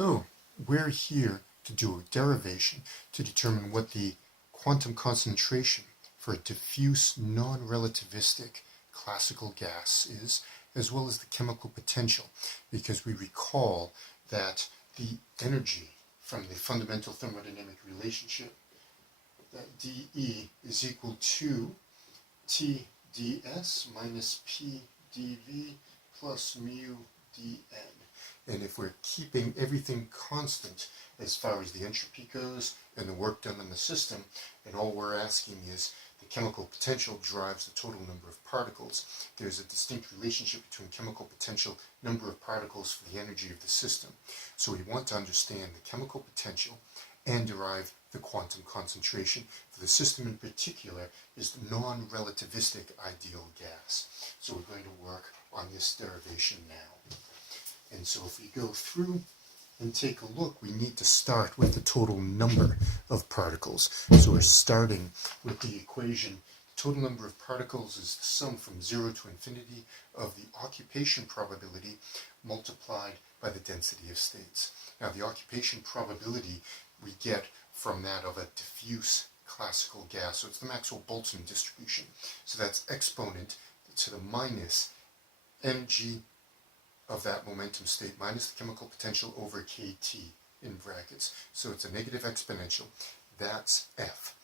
Oh, we're here to do a derivation to determine what the quantum concentration for a diffuse non-relativistic classical gas is, as well as the chemical potential, because we recall that the energy from the fundamental thermodynamic relationship, that dE is equal to T ds minus P dV plus mu dN. And if we're keeping everything constant as far as the entropy goes and the work done in the system, and all we're asking is the chemical potential drives the total number of particles, there's a distinct relationship between chemical potential, number of particles for the energy of the system. So we want to understand the chemical potential and derive the quantum concentration. For the system in particular is the non-relativistic ideal gas. So we're going to work on this derivation now. And so if we go through and take a look, we need to start with the total number of particles. So we're starting with the equation. The total number of particles is the sum from 0 to infinity of the occupation probability multiplied by the density of states. Now the occupation probability we get from that of a diffuse classical gas. So it's the Maxwell-Boltzmann distribution. So that's exponent to the minus mg of that momentum state minus the chemical potential over kT in brackets. So it's a negative exponential. That's F.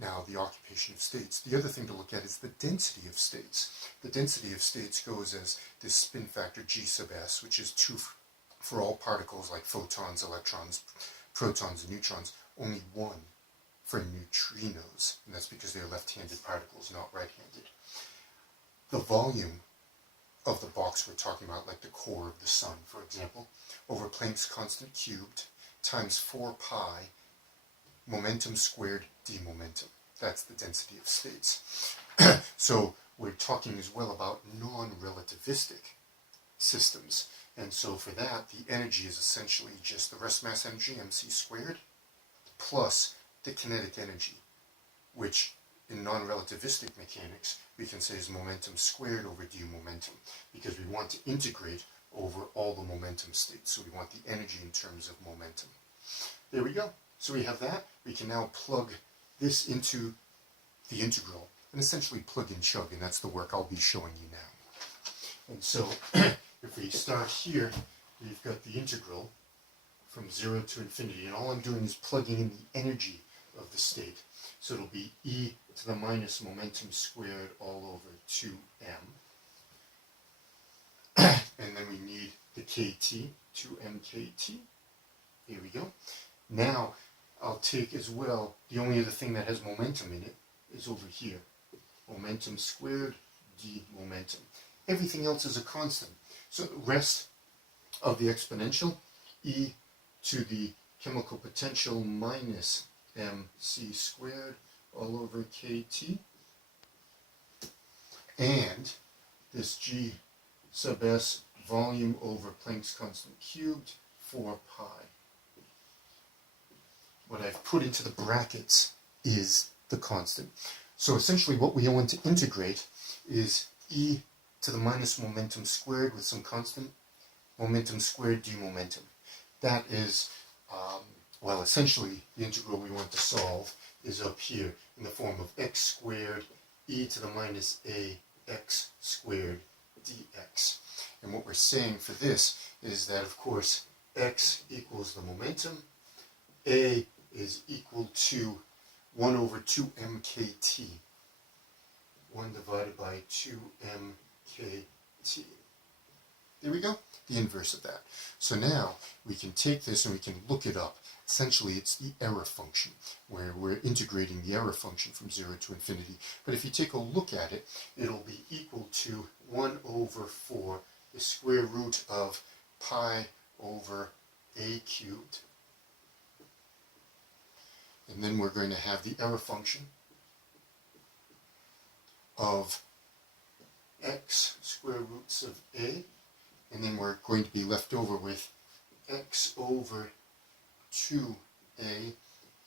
Now the occupation of states. The other thing to look at is the density of states. The density of states goes as this spin factor G sub S, which is 2 for all particles like photons, electrons, protons, and neutrons, only 1 for neutrinos. And that's because they're left-handed particles, not right-handed. The volume of the box we're talking about, like the core of the sun, for example, over Planck's constant cubed times 4 pi momentum squared d momentum. That's the density of states. So we're talking as well about non-relativistic systems. And so for that, the energy is essentially just the rest mass energy, mc squared, plus the kinetic energy, which in non-relativistic mechanics, we can say is momentum squared over d momentum, because we want to integrate over all the momentum states. So we want the energy in terms of momentum. There we go. So we have that. We can now plug this into the integral, and essentially plug and chug, and that's the work I'll be showing you now. And so if we start here, we've got the integral from 0 to infinity, and all I'm doing is plugging in the energy of the state. So it'll be e to the minus momentum squared all over 2m. And then we need the kt, 2mkt. Here we go. Now, I'll take as well, the only other thing that has momentum in it is over here. Momentum squared, d momentum. Everything else is a constant. So the rest of the exponential, e to the chemical potential minus mc squared all over kt, and this g sub s volume over Planck's constant cubed 4 pi. What I've put into the brackets is the constant. So essentially what we want to integrate is e to the minus momentum squared with some constant, momentum squared d momentum. That is, well, essentially the integral we want to solve is up here in the form of x squared e to the minus a x squared dx. And what we're saying for this is that, of course, x equals the momentum, a is equal to 1 over 2mkt, 1 divided by 2mkt. There we go, the inverse of that. So now we can take this and we can look it up. Essentially, it's the error function, where we're integrating the error function from 0 to infinity. But if you take a look at it, it'll be equal to 1 over 4, the square root of pi over a cubed. And then we're going to have the error function of x square roots of a, and then we're going to be left over with x over 2a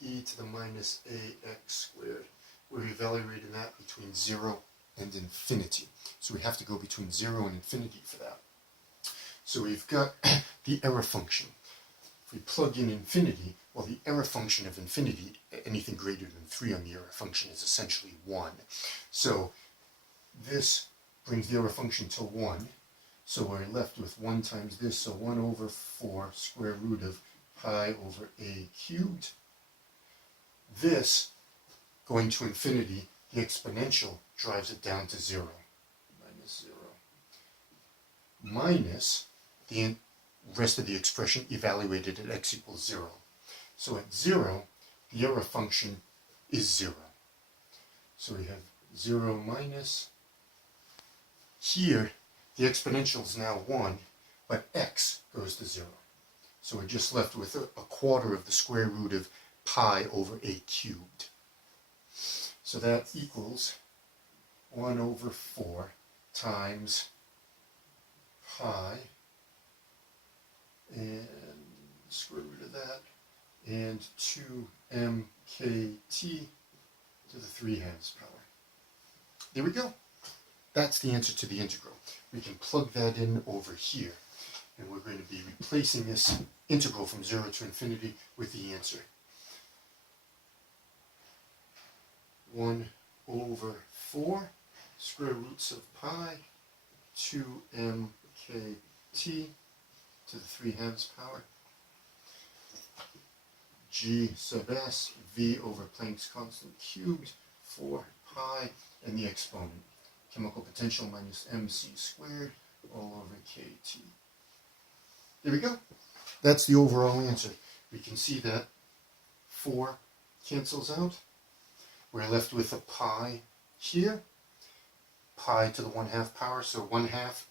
e to the minus ax squared. We're evaluating that between 0 and infinity. So we have to go between 0 and infinity for that. So we've got the error function. if we plug in infinity, well, the error function of infinity, anything greater than 3 on the error function, is essentially 1. So this brings the error function to 1. So we're left with 1 times this, so 1 over 4 square root of pi over a cubed. This, going to infinity, the exponential drives it down to 0, minus 0, minus the rest of the expression evaluated at x equals 0. So at 0, the error function is 0. So we have 0 minus. Here, the exponential is now 1, but x goes to 0. So we're just left with a quarter of the square root of pi over a cubed. So that equals 1 over 4 times pi, and square root of that, and 2mkt to the 3 halves power. There we go. That's the answer to the integral. We can plug that in over here, and we're going to be replacing this integral from 0 to infinity with the answer. 1 over 4 square roots of pi, 2mkt to the 3 halves power, g sub s, v over Planck's constant cubed, 4 pi, and the exponent. Chemical potential minus mc squared all over kt. There we go. That's the overall answer. We can see that 4 cancels out. We're left with a pi here, pi to the 1/2 power, so 1/2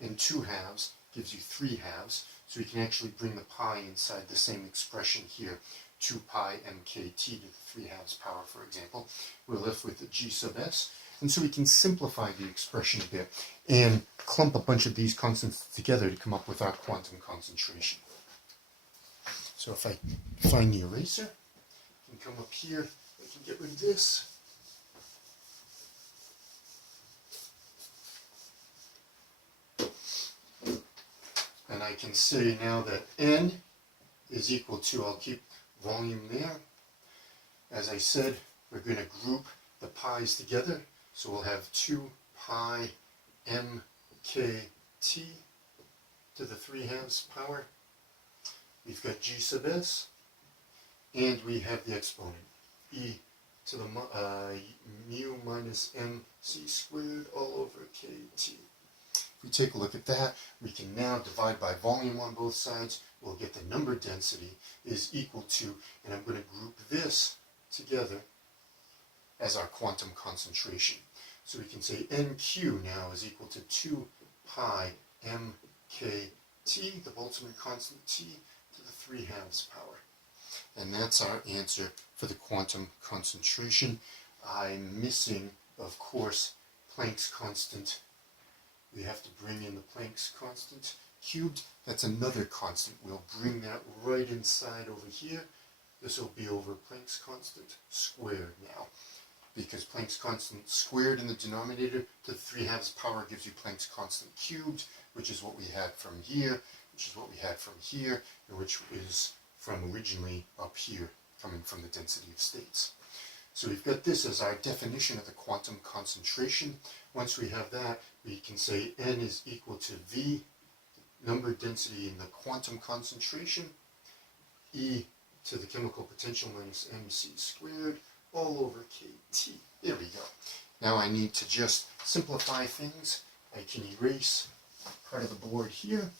and 2 halves gives you 3 halves. So we can actually bring the pi inside the same expression here, 2 pi mkt to the 3 halves power, for example. We're left with the g sub s. And so we can simplify the expression a bit and clump a bunch of these constants together to come up with our quantum concentration. So if I find the eraser, I can come up here, I can get rid of this. And I can say now that n is equal to, I'll keep volume there. As I said, we're going to group the pi's together. So we'll have 2 pi mkt to the 3 halves power. We've got g sub s, and we have the exponent, e to the mu minus mc squared all over kt. If we take a look at that, we can now divide by volume on both sides. We'll get the number density is equal to, and I'm going to group this together as our quantum concentration. So we can say NQ now is equal to 2 pi mkt, the Boltzmann constant t, to the 3 halves power. And that's our answer for the quantum concentration. I'm missing, of course, Planck's constant. We have to bring in the Planck's constant cubed. That's another constant. We'll bring that right inside over here. This will be over Planck's constant squared now, because Planck's constant squared in the denominator to the 3 halves power gives you Planck's constant cubed, which is what we had from here, which is what we had from here, and which is from originally up here, coming from the density of states. So we've got this as our definition of the quantum concentration. Once we have that, we can say n is equal to v, number density in the quantum concentration, e to the chemical potential minus mc squared, all over kt. There we go. Now I need to just simplify things. I can erase part of the board here.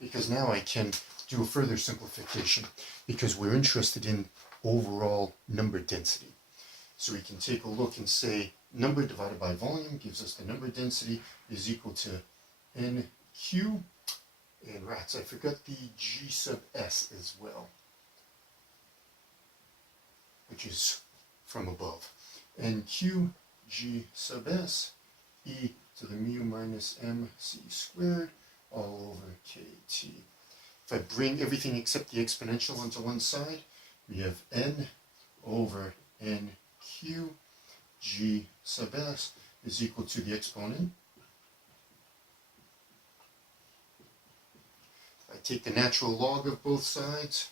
Because now I can do a further simplification, because we're interested in overall number density. So we can take a look and say number divided by volume gives us the number density is equal to NQ. And rats, I forgot the G sub S as well, which is from above. NQ G sub S, e to the mu minus mc squared all over kt. If I bring everything except the exponential onto one side, we have n over nq g sub s is equal to the exponent, take the natural log of both sides.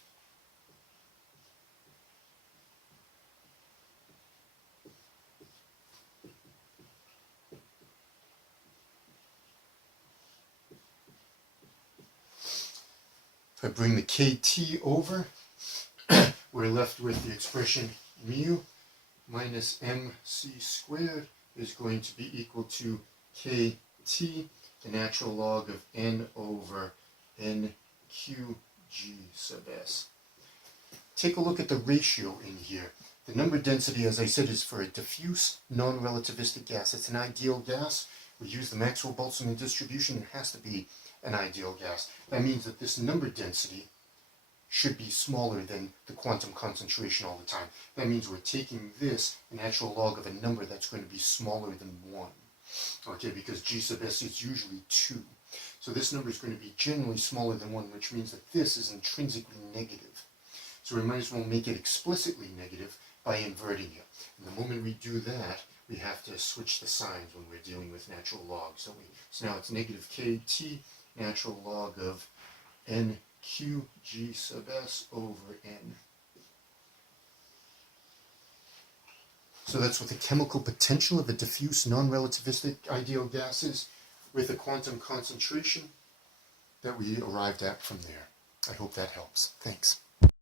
If I bring the kt over, we're left with the expression mu minus mc squared is going to be equal to kt, the natural log of n over nqg sub s. Take a look at the ratio in here. The number density, as I said, is for a diffuse, non-relativistic gas. It's an ideal gas. We use the Maxwell-Boltzmann distribution. It has to be an ideal gas. That means that this number density should be smaller than the quantum concentration all the time. That means we're taking this, the natural log of a number that's going to be smaller than 1. Okay, because g sub s is usually 2. So this number is going to be generally smaller than 1, which means that this is intrinsically negative. So we might as well make it explicitly negative by inverting it. And the moment we do that, we have to switch the signs when we're dealing with natural logs. So now it's negative kt, natural log of nqg sub s over n. So that's what the chemical potential of a diffuse non-relativistic ideal gas is, with a quantum concentration that we arrived at from there. I hope that helps. Thanks.